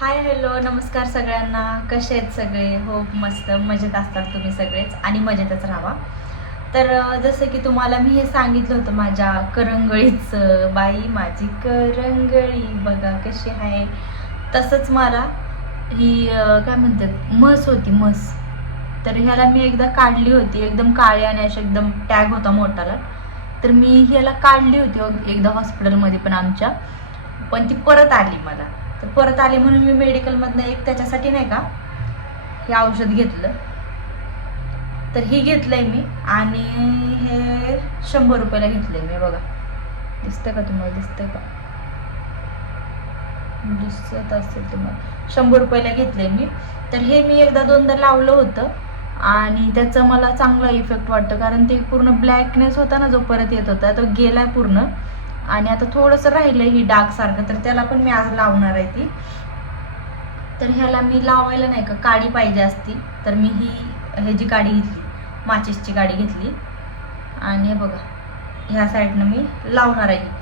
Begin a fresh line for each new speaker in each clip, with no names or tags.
Hi hello नमस्कार सगळ्यांना. कसे आहेत सगळे? हो मस्त. मजेत असतात तुम्ही सगळेच आणि मजेतच राहा. तर जसं की तुम्हाला मी हे सांगितलं होतं माझ्या करंगळीचं बाई माझी करंगळी. बघा कशी आहे. तसंच मला ही काय म्हणतात? म्हस होती म्हस. तर ह्याला मी एकदा काढली होती. एकदम काळी आणि अशी एकदम टॅग होता मोठाला. तर मी ह्याला काढली होती हो, एकदा हॉस्पिटलमध्ये पण आमच्या. पण ती परत आली मला. परत आली म्हणून मी मेडिकलमधनं एक त्याच्यासाठी नाही का हे औषध घेतलं. तर ही घेतलंय मी आणि हे शंभर रुपयाला घेतलंय मी बघा. दिसतं का तुम्हाला? दिसतं का? दिसत असेल तुम्हाला. शंभर रुपयाला घेतलंय मी. तर हे मी एकदा दोनदा लावलं होतं आणि त्याचा मला चांगला इफेक्ट वाटतं कारण ते पूर्ण ब्लॅकनेस होता ना जो परत येत होता तो गेलाय पूर्ण. आणि आता थोडंसं राहिलं ही डाग सारखं तर त्याला पण मी आज लावणार आहे ती. तर ह्याला मी लावायला नाही का काडी पाहिजे असती. तर मी ही ह्याची काडी घेतली माचीसची गाडी घेतली. आणि हे बघा ह्या साईडनं मी लावणार आहे.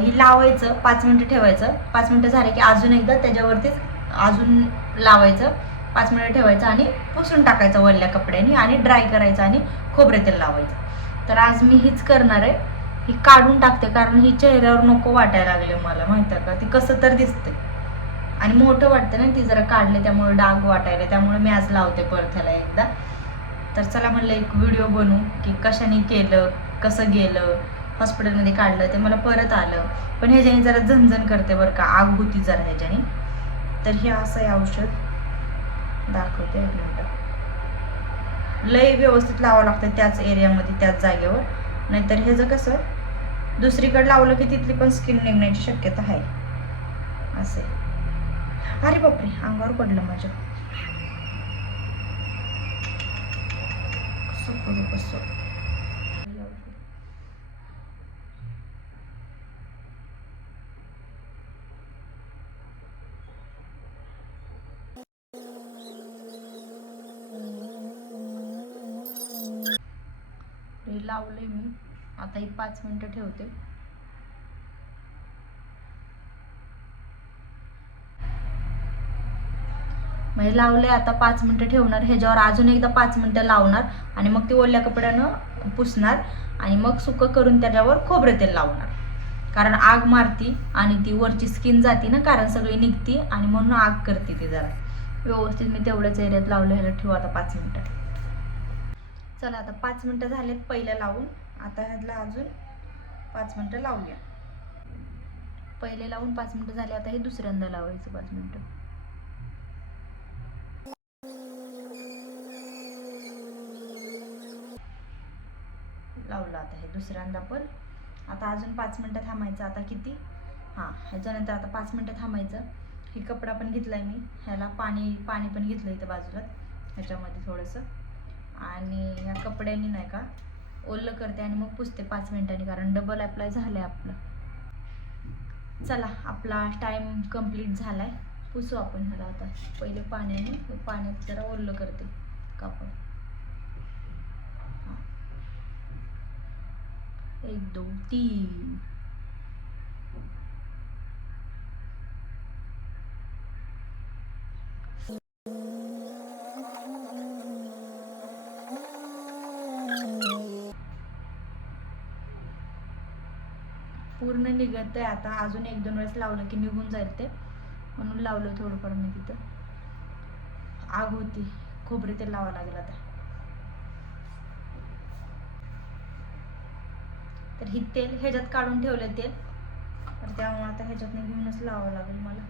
ही लावायचं पाच मिनटं ठेवायचं. पाच मिनटं झाले की अजून एकदा त्याच्यावरतीच अजून लावायचं. पाच मिनटं ठेवायचं आणि पुसून टाकायचं वल्ल्या कपड्याने आणि ड्राय करायचं आणि खोबरे तेल लावायचं. तर आज मी हीच करणार आहे. ही काढून टाकते कारण ही चेहऱ्यावर नको वाटायला लागले मला माहिती आहे का? ती कसं तर दिसते. आणि मोठं वाटतं ना ती जरा काढले त्यामुळे डाग वाटायला त्यामुळे मी आज लावते परत ह्याला एकदा. तर चला म्हणलं एक व्हिडिओ बनवू की कशाने केलं कसं गेलं हॉस्पिटलमध्ये काढलं ते मला परत आलं. पण ह्याच्याने जरा झणझण करते बरं का आग होती जरा ह्याच्याने. तर हे असं आहे औषध. दाखवते एक मिनटं लय व्यवस्थित लावावं लागतं त्याच एरियामध्ये त्याच जागेवर. नाहीतर ह्याचं कसं दुसरीकडे लावलं की तिथली पण स्किन निघण्याची शक्यता आहे. असे. अरे बापरे अंगावर पडलं माझ्या. कसं करू कसं? हे लावलंय मी. आता ही पाच मिनिटं ठेवते. म्हणजे लावले आता पाच मिनटं ठेवणार. ह्याच्यावर अजून एकदा पाच मिनटं लावणार आणि मग ती ओल्या कपड्यानं पुसणार आणि मग सुकं करून त्याच्यावर खोबरे तेल लावणार. कारण आग मारती आणि ती वरची स्किन जाती ना कारण सगळी निघती आणि म्हणून आग करते ती जरा. व्यवस्थित मी तेवढ्याच एरियात लावलं ह्याला ठेवू आता पाच मिनटं. चला आता पाच मिनटं झालेत पहिल्या लावून. आता ह्याला अजून पाच मिनटं लावूया. पहिले लावून पाच मिनटं झाले आता हे दुसऱ्यांदा लावायचं पाच मिनटं. लावलं आता हे दुसऱ्यांदा पण. आता अजून पाच मिनटं थांबायचं आता किती? हां ह्याच्यानंतर आता पाच मिनटं थांबायचं. हे कपडा पण घेतला आहे मी ह्याला पाणी पाणी पण घेतलं इथं बाजूला. ह्याच्यामध्ये थोडंसं. आणि ह्या कपड्यांनी नाही का ओलं करते आणि मग पुसते पाच मिनिटांनी कारण डबल अप्लाय आहे आपलं. चला आपला टाइम कंप्लीट झालाय. पुसू आपण ह्याला आता. पहिले पाण्याने पाण्यात जरा ओलं करते कापड. एक दोन तीन. पूर्ण निघत आहे आता अजून एक दोन वेळेस लावलं की निघून जाईल ते. म्हणून लावलं थोडंफार मी तिथं. आग होती. खोबरे तेल लावा लागेल आता. तर ही तेल ह्याच्यात काढून ठेवलं तेल. तर त्यामुळे आता ह्याच्यात घेऊनच लावावं लागेल मला.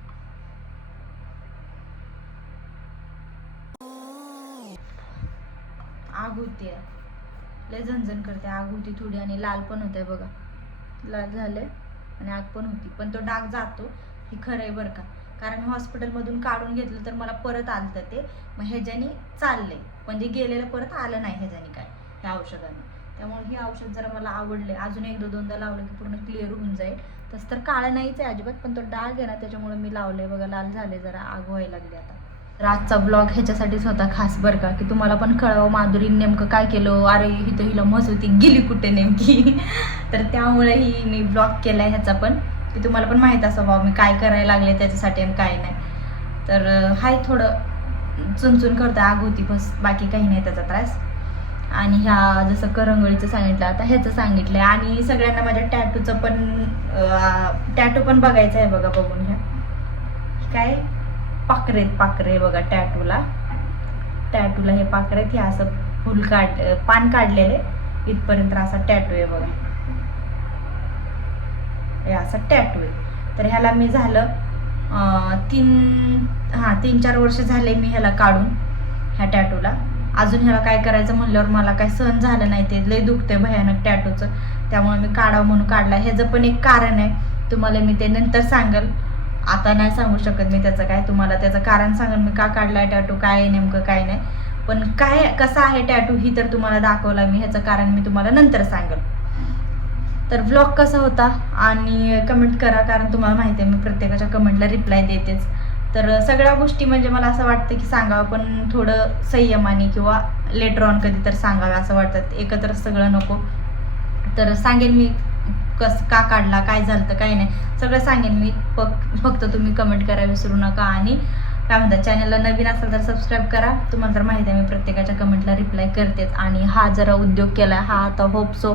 आग होती लय झणझण करते. आग होती थोडी आणि लाल पण होते बघा. लाल झालं आणि आग पण होती. पण तो डाग जातो हे खरं आहे बरं का. कारण मी हॉस्पिटलमधून काढून घेतलं तर मला परत आलं ते. मग ह्याच्यानी चाललंय म्हणजे गेलेलं परत आलं नाही ह्याच्यानी काय ह्या औषधाने. त्यामुळे हे औषध जरा मला आवडले अजून एकदा दोनदा लावलं की पूर्ण क्लिअर होऊन जाईल. तसं तर काळं नाहीच आहे अजिबात पण तो डाग आहे ना त्याच्यामुळे मी लावले बघा लाल झाले जरा आग व्हायला लागली आता. तर आजचा ब्लॉग ह्याच्यासाठीच होता खास बरं का की तुम्हाला पण कळावं माधुरी नेमकं काय केलं अरे हिथं हिला मस होती गेली कुठे नेमकी? तर त्यामुळेही मी ब्लॉग केला आहे ह्याचा पण. की तुम्हाला पण माहीत असावं बाबा मी काय करायला लागले त्याच्यासाठी आणि काय नाही. तर हाय थोडं चुनचुन करतं आग होती बस बाकी काही नाही त्याचा त्रास. आणि ह्या जसं करंगळीचं सांगितलं आता ह्याचं सांगितलंय. आणि सगळ्यांना माझ्या टॅटूचं पण टॅटू पण बघायचं आहे बघा बघून ह्या काय? पाखरे पाखरे बघा टॅटूला टॅटूला हे पाखरे हे असं फुल काढ पान काढलेले. इथपर्यंत असा टॅटू आहे बघा. हे असा टॅटू आहे. तर ह्याला मी झालं तीन हां तीन चार वर्ष झाले मी ह्याला काढून ह्या टॅटूला अजून ह्याला काय करायचं म्हणल्यावर मला काय सहन झालं नाही ते. लय दुखते भयानक टॅटूचं त्यामुळे मी काढावं म्हणून काढला. ह्याचं पण एक कारण आहे. तुम्हाला मी ते नंतर सांगेल. आता नाही सांगू शकत मी त्याचं काय तुम्हाला त्याचं कारण सांगेल मी का काढलाय टॅटू काय आहे नेमकं काय नाही. पण काय कसं आहे टॅटू ही तर तुम्हाला दाखवला मी ह्याचं कारण मी तुम्हाला नंतर सांगेल. तर व्लॉग कसा होता आणि कमेंट करा कारण तुम्हाला माहिती आहे मी प्रत्येकाच्या कमेंटला रिप्लाय देतेच. तर सगळ्या गोष्टी म्हणजे मला असं वाटतं की सांगावं पण थोडं संयमाने किंवा लेटर ऑन कधी तर सांगावं असं वाटतं. एकत्र सगळं नको. तर सांगेन मी कस का काढला काय झालं काय नाही. सगळं सांगेन मी. फक्त तुम्ही कमेंट करा विसरू नका. आणि काय म्हणतात चॅनलला नवीन असेल तर सबस्क्राईब करा. तुम्हाला तर माहिती आहे मी प्रत्येकाच्या कमेंटला रिप्लाय करतेच. आणि हा जरा उद्योग केला हा आता होप सो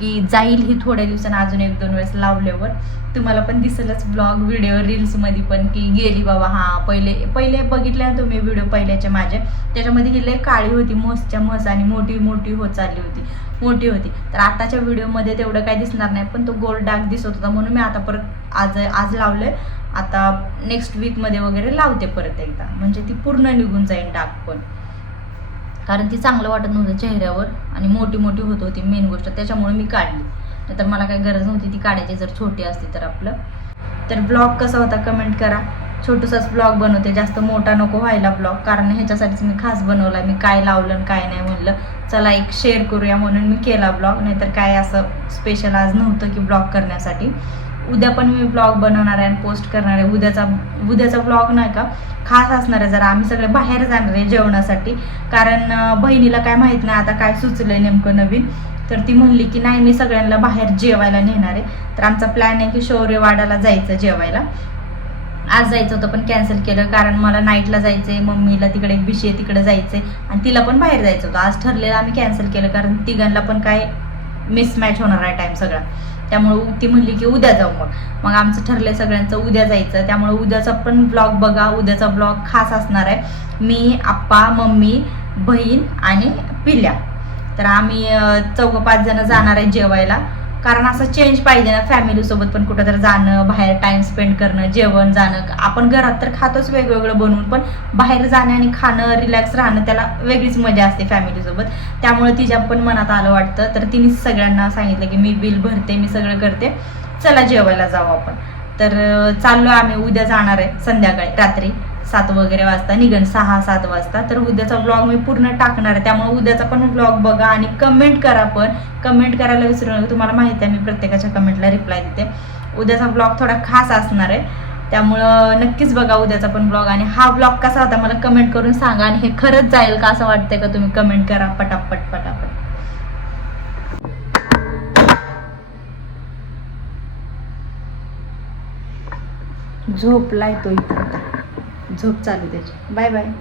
की जाईल ही थोड्या दिवसांनी अजून एक दोन वेळेस लावल्यावर. तुम्हाला पण दिसेलच ब्लॉग व्हिडिओ रील्समध्ये पण की गेली बाबा हां पहिले पहिले बघितल्या ना तुम्ही व्हिडिओ पहिल्याचे माझे त्याच्यामध्ये ही लय काळी होती म्हसच्या म्हस आणि मोठी मोठी होत चालली होती मोठी होती. तर आताच्या व्हिडिओमध्ये तेवढं काही दिसणार नाही पण तो गोल्ड डाग दिसत होता म्हणून मी आता परत आज आज लावलंय. आता नेक्स्ट वीकमध्ये वगैरे लावते परत एकदा. म्हणजे ती पूर्ण निघून जाईल डाग पण. कारण ती चांगलं वाटत नव्हतं चेहऱ्यावर आणि मोठी मोठी होत होती मेन गोष्ट. त्याच्यामुळे मी काढली. नाहीतर मला काही गरज नव्हती ती काढायची. जर छोटी असती तर आपलं. तर ब्लॉग कसा होता कमेंट करा. छोटूसाच ब्लॉग बनवते. जास्त मोठा नको व्हायला ब्लॉग कारण ह्याच्यासाठीच मी खास बनवला मी काय लावलं आणि काय नाही म्हणलं. चला एक शेअर करूया म्हणून मी केला ब्लॉग नाहीतर काय असं स्पेशल आज नव्हतं की ब्लॉग करण्यासाठी. उद्या पण मी ब्लॉग बनवणार आहे आणि पोस्ट करणार आहे. उद्याचा उद्याचा ब्लॉग नाही का? खास असणार आहे जरा. आम्ही सगळे बाहेर जाणार आहे जेवणासाठी. कारण बहिणीला काय माहीत नाही आता काय सुचलं आहे नेमकं नवीन. तर ती म्हणली की नाही मी सगळ्यांना बाहेर जेवायला नेणार आहे. तर आमचा प्लॅन आहे की शौर्यवाडाला जायचं जेवायला. आज जायचं होतं पण कॅन्सल केलं. कारण मला नाईटला जायचंय मम्मीला तिकडे एक बिशी आहे तिकडे जायचंय. आणि तिला पण बाहेर जायचं होतं. आज ठरलेलं आम्ही कॅन्सल केलं. कारण तिघांना पण काय मिसमॅच होणार आहे टाईम सगळा. त्यामुळे ती म्हणली की उद्या जाऊ मग. मग आमचं ठरलंय सगळ्यांचं उद्या जायचं. त्यामुळे उद्याचा पण ब्लॉग बघा. उद्याचा ब्लॉग खास असणार आहे. मी आप्पा मम्मी बहीण आणि पिल्या. तर आम्ही चौघ चौघं पाच जण जाणार आहे जेवायला. कारण असं चेंज पाहिजे ना फॅमिलीसोबत पण कुठं तर जाणं बाहेर टाइम स्पेंड करणं जेवण जाणं. आपण घरात तर खातोच वेगवेगळं बनवून पण बाहेर जाणं आणि खाणं रिलॅक्स राहणं त्याला वेगळीच मजा असते फॅमिलीसोबत त्यामुळे तिच्या पण मनात आलं वाटतं. तर तिने सगळ्यांना सांगितलं की मी बिल भरते मी सगळं करते. चला जेवायला जाऊ आपण. तर चाललो आम्ही. उद्या जाणार आहे संध्याकाळी रात्री. सात वगैरे वाजता निघण सहा सात वाजता. तर उद्याचा ब्लॉग मी पूर्ण टाकणार आहे. त्यामुळे उद्याचा पण ब्लॉग बघा आणि कमेंट करा पण. कमेंट करायला विसरू नका. तुम्हाला माहिती आहे मी प्रत्येकाच्या कमेंटला रिप्लाय देते. उद्याचा ब्लॉग थोडा खास असणार आहे. त्यामुळं नक्कीच बघा उद्याचा पण ब्लॉग आणि हा ब्लॉग कसा होता मला कमेंट करून सांगा. आणि हे खरंच जाईल का असं वाटतंय का तुम्ही कमेंट करा पटापट पटापट. झोपलाय तो इथं झोप चालू त्याची बाय बाय.